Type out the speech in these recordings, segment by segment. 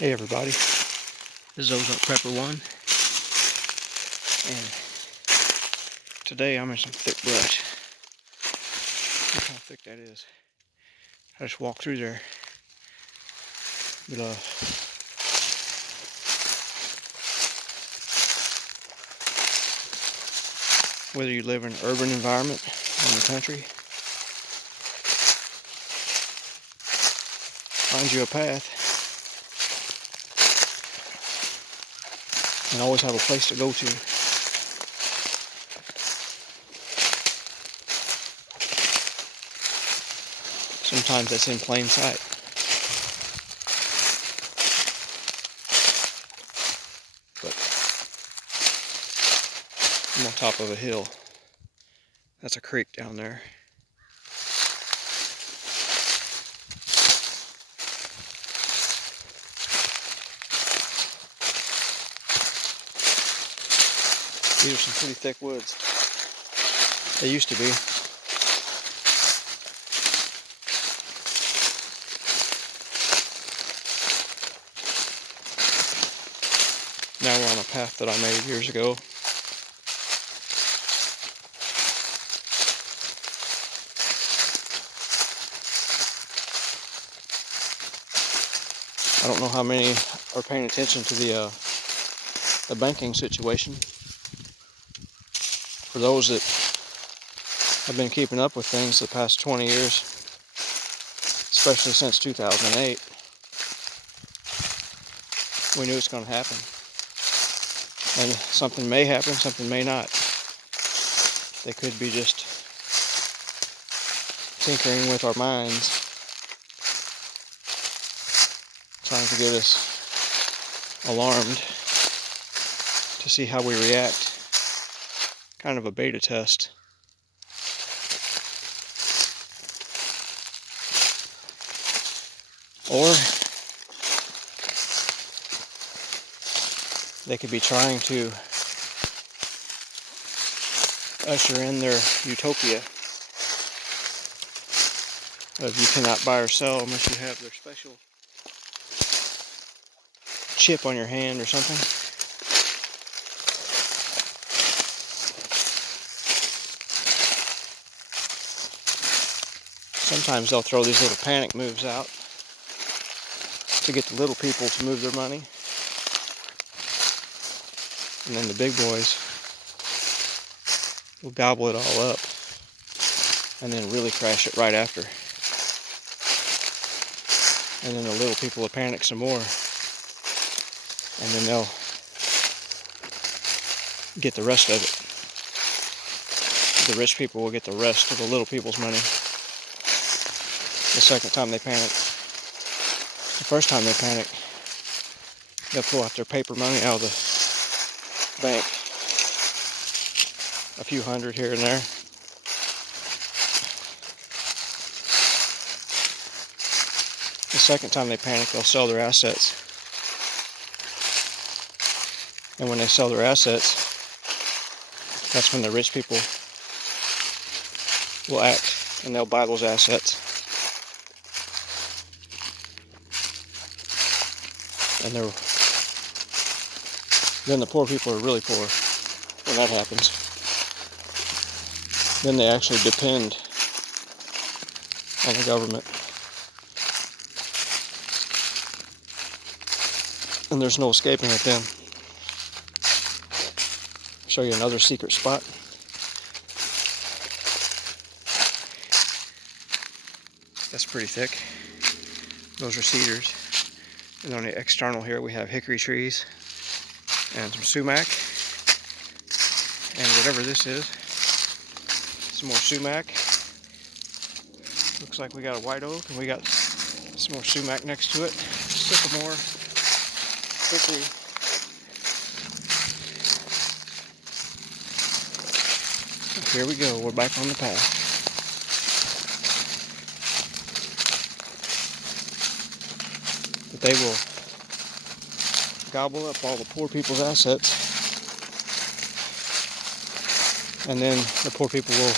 Hey everybody, this is Ozone Prepper 1, and today I'm in some thick brush. Look how thick that is. I just walked through there. But whether you live in an urban environment or in the country, find you a path and always have a place to go to. Sometimes that's in plain sight. But I'm on top of a hill. That's a creek down there. These are some pretty thick woods. They used to be. Now we're on a path that I made years ago. I don't know how many are paying attention to the banking situation. For those that have been keeping up with things the past 20 years, especially since 2008, we knew it's going to happen. And something may happen, something may not. They could be just tinkering with our minds, trying to get us alarmed to see how we react. Kind of a beta test. Or they could be trying to usher in their utopia of you cannot buy or sell unless you have their special chip on your hand or something. Sometimes they'll throw these little panic moves out to get the little people to move their money. And then the big boys will gobble it all up and then really crash it right after. And then the little people will panic some more. And then they'll get the rest of it. The rich people will get the rest of the little people's money the second time they panic. The first time they panic, they'll pull out their paper money out of the bank. A few hundred here and there. The second time they panic, they'll sell their assets. And when they sell their assets, that's when the rich people will act and they'll buy those assets. And then the poor people are really poor when that happens. Then they actually depend on the government. And there's no escaping it then. Show you another secret spot. That's pretty thick. Those are cedars. And on the external here we have hickory trees and some sumac. And whatever this is, some more sumac. Looks like we got a white oak and we got some more sumac next to it. Sycamore, hickory. Here we go, we're back on the path. But they will gobble up all the poor people's assets. And then the poor people will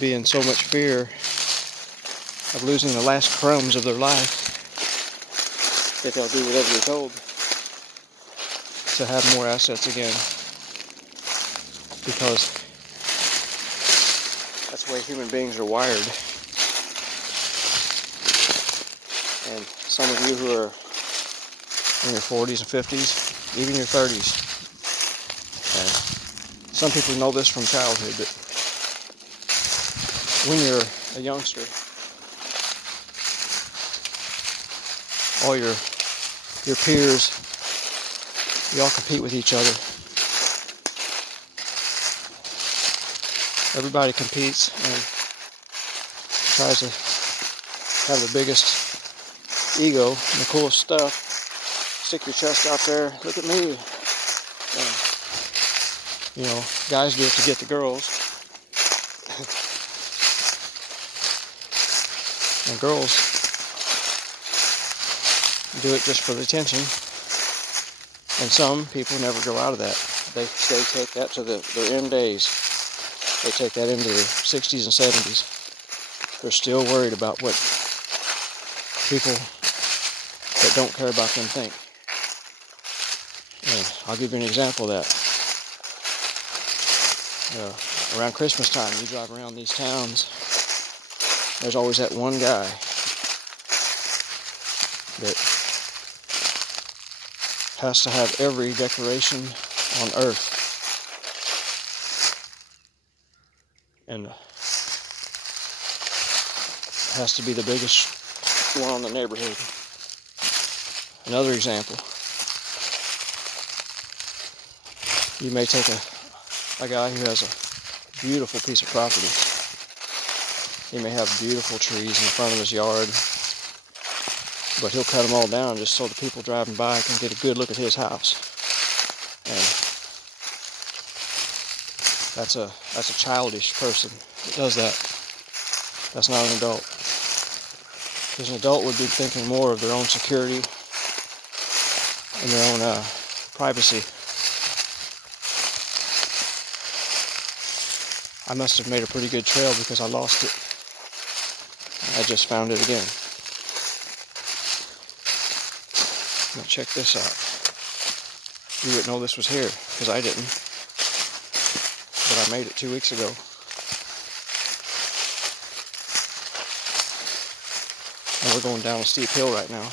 be in so much fear of losing the last crumbs of their life that they'll do whatever you're told to have more assets again, because that's the way human beings are wired. And some of you who are in your 40s and 50s, even your 30s, and some people know this from childhood, that when you're a youngster, all your peers, you all compete with each other. Everybody competes and tries to have the biggest ego and the coolest stuff. Stick your chest out there, look at me. And, you know, guys do it to get the girls. And girls do it just for the attention. And some people never go out of that. They take that to their end days. They take that into their 60s and 70s. They're still worried about what people that don't care about them think. And I'll give you an example of that. Around Christmas time, you drive around these towns, there's always that one guy that has to have every decoration on earth. And has to be the biggest one in the neighborhood. Another example. You may take a guy who has a beautiful piece of property. He may have beautiful trees in front of his yard, but he'll cut them all down just so the people driving by can get a good look at his house. And that's a childish person that does that. That's not an adult. Because an adult would be thinking more of their own security and their own privacy. I must have made a pretty good trail because I lost it. I just found it again. Now check this out. You wouldn't know this was here, because I didn't. But I made it 2 weeks ago. And we're going down a steep hill right now.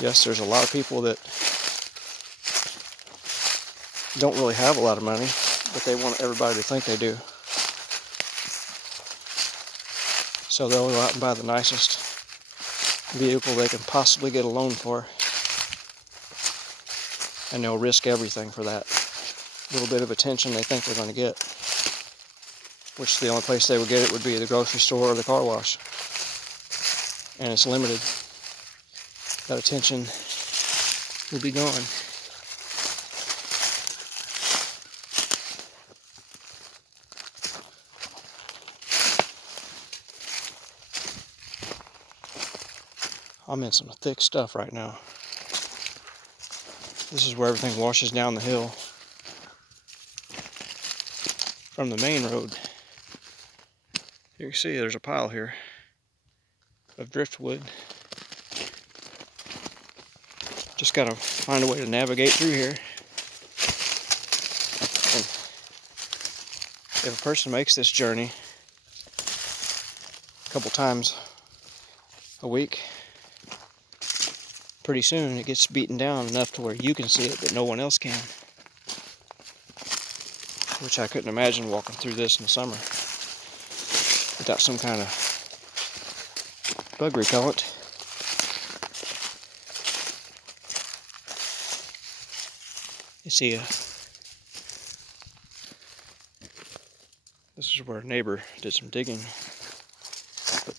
Yes, there's a lot of people that don't really have a lot of money, but they want everybody to think they do. So they'll go out and buy the nicest vehicle they can possibly get a loan for. And they'll risk everything for that little bit of attention they think they're going to get. Which the only place they would get it would be the grocery store or the car wash. And it's limited. That attention will be gone. I'm in some thick stuff right now. This is where everything washes down the hill from the main road. You can see there's a pile here of driftwood. Just gotta find a way to navigate through here. And if a person makes this journey a couple times a week, pretty soon it gets beaten down enough to where you can see it but no one else can. Which I couldn't imagine walking through this in the summer without some kind of bug repellent. You see, this is where a neighbor did some digging. But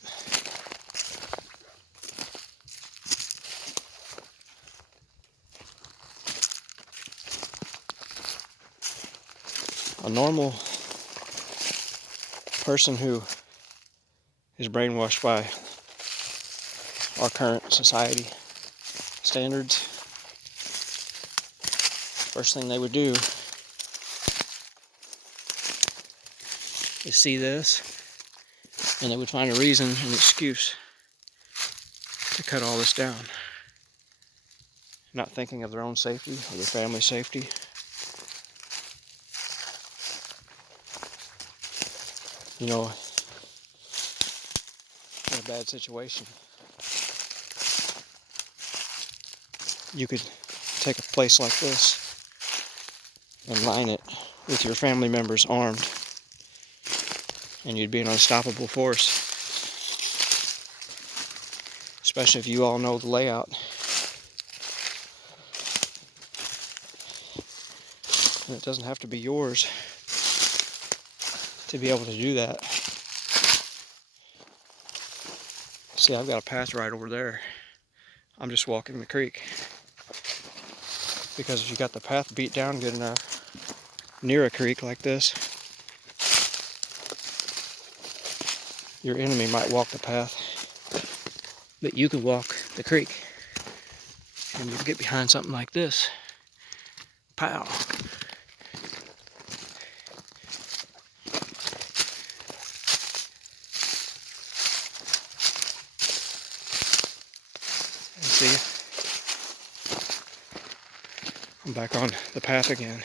a normal person who is brainwashed by our current society standards, first thing they would do is see this, and they would find a reason, an excuse to cut all this down. Not thinking of their own safety or their family's safety. You know, in a bad situation, you could take a place like this and line it with your family members armed, and you'd be an unstoppable force. Especially if you all know the layout. And it doesn't have to be yours to be able to do that. See, I've got a path right over there. I'm just walking the creek. Because if you got the path beat down good enough near a creek like this, your enemy might walk the path, but you could walk the creek. And you get behind something like this. Pow. And see, I'm back on the path again.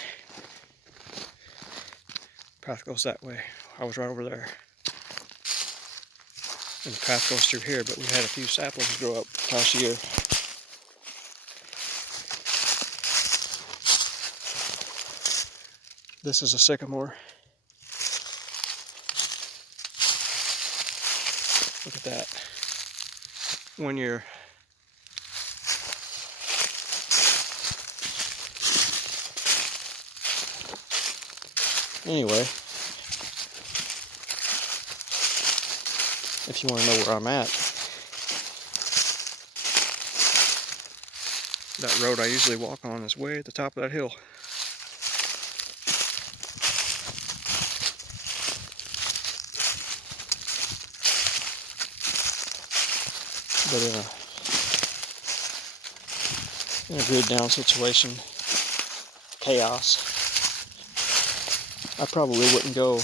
Path goes that way. I was right over there. And the path goes through here, but we had a few saplings grow up last year. This is a sycamore. Look at that. 1 year. Anyway, if you want to know where I'm at, that road I usually walk on is way at the top of that hill. But in a grid down situation, chaos, I probably wouldn't go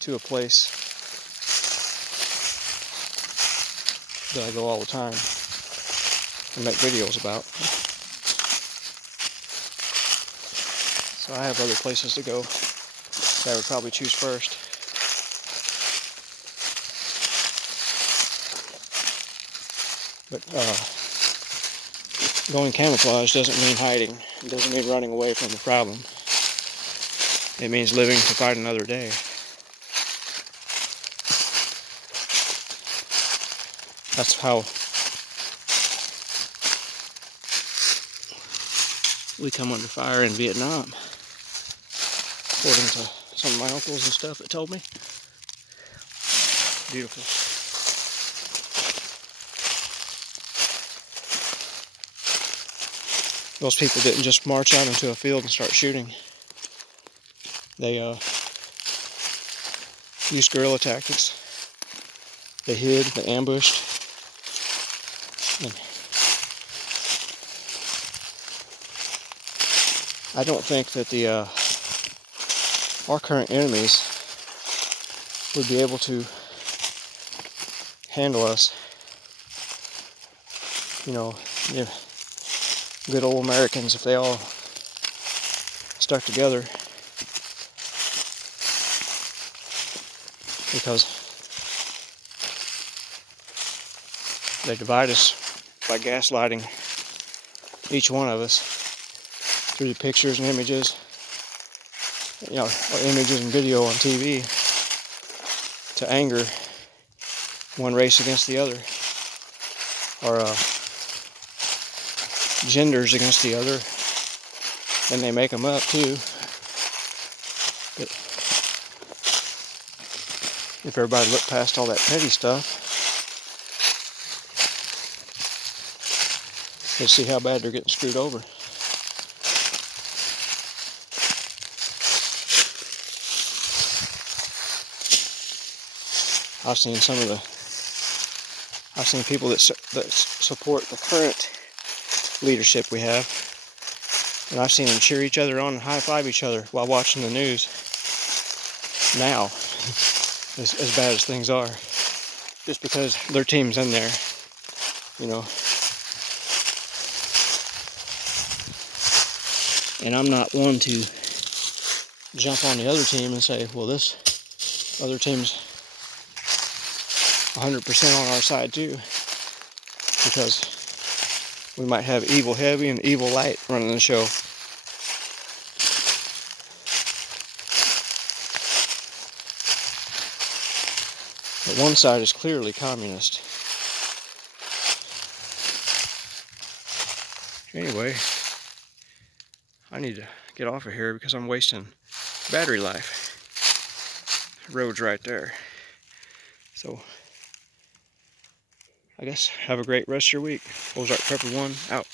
to a place that I go all the time and make videos about. So I have other places to go that I would probably choose first. But going camouflage doesn't mean hiding. It doesn't mean running away from the problem. It means living to fight another day. That's how we come under fire in Vietnam, according to some of my uncles and stuff that told me. Beautiful. Those people didn't just march out into a field and start shooting. They used guerrilla tactics. They hid, they ambushed. And I don't think that our current enemies would be able to handle us. You know, good old Americans, if they all stuck together. Because they divide us by gaslighting each one of us through the pictures and images, or images and video on TV, to anger one race against the other, or genders against the other, and they make them up too. But if everybody looked past all that petty stuff, they'd see how bad they're getting screwed over. I've seen people that support the current leadership we have, and I've seen them cheer each other on and high-five each other while watching the news. now, as bad as things are, just because their team's in there, you know. And I'm not one to jump on the other team and say, well, this other team's 100% on our side too, because we might have evil heavy and evil light running the show. But one side is clearly communist. Anyway, I need to get off of here because I'm wasting battery life. The road's right there. So, I guess have a great rest of your week. Ozark Prepper 1 out.